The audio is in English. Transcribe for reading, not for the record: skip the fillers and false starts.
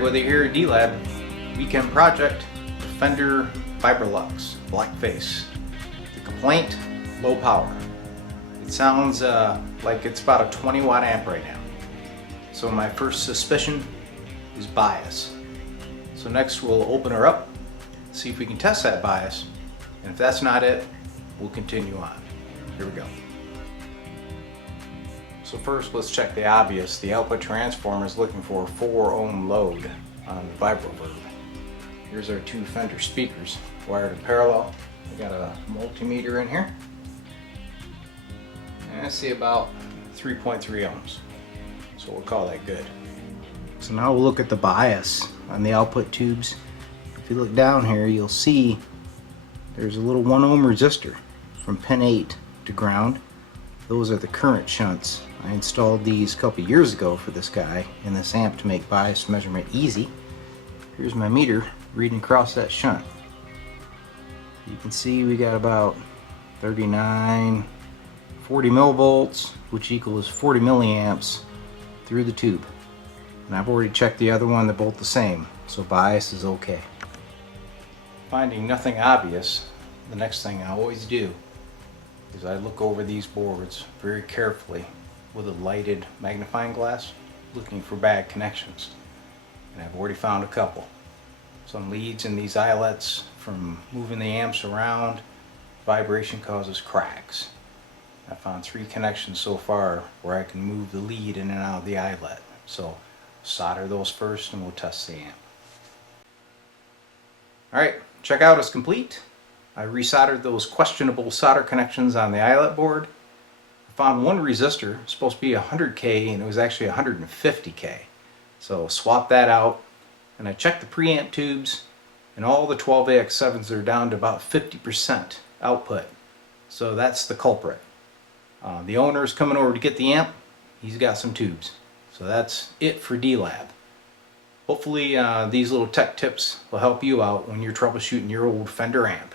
Gary with you here at D-Lab. Weekend project, Fender Vibrolux, black face. The complaint, low power. It sounds like it's about a 20 watt amp right now. So my first suspicion is bias. So next we'll open her up, see if we can test that bias. And if that's not it, we'll continue on. Here we go. So first let's check the obvious. The output transformer is looking for a 4 ohm load on the Vibrolux. Here's our two Fender speakers wired in parallel. We got a multimeter in here. And I see about 3.3 ohms. So we'll call that good. So now we'll look at the bias on the output tubes. If you look down here, you'll see there's a little 1 ohm resistor from pin 8 to ground. Those are the current shunts. I installed these a couple years ago for this guy in this amp to make bias measurement easy. Here's my meter reading across that shunt. You can see we got about 40 millivolts, which equals 40 milliamps through the tube. And I've already checked the other one, they're both the same, so bias is okay. Finding nothing obvious, the next thing I always do is I look over these boards very carefully with a lighted magnifying glass, looking for bad connections. And I've already found a couple. Some leads in these eyelets from moving the amps around. Vibration causes cracks. I found 3 connections so far where I can move the lead in and out of the eyelet. So solder those first and we'll test the amp. Alright, checkout is complete. I resoldered those questionable solder connections on the eyelet board. I found one resistor, supposed to be 100K, and it was actually 150K. So swap that out, and I checked the preamp tubes, and all the 12AX7s are down to about 50% output. So that's the culprit. The owner's coming over to get the amp. He's got some tubes. So that's it for D-Lab. Hopefully these little tech tips will help you out when you're troubleshooting your old Fender amp.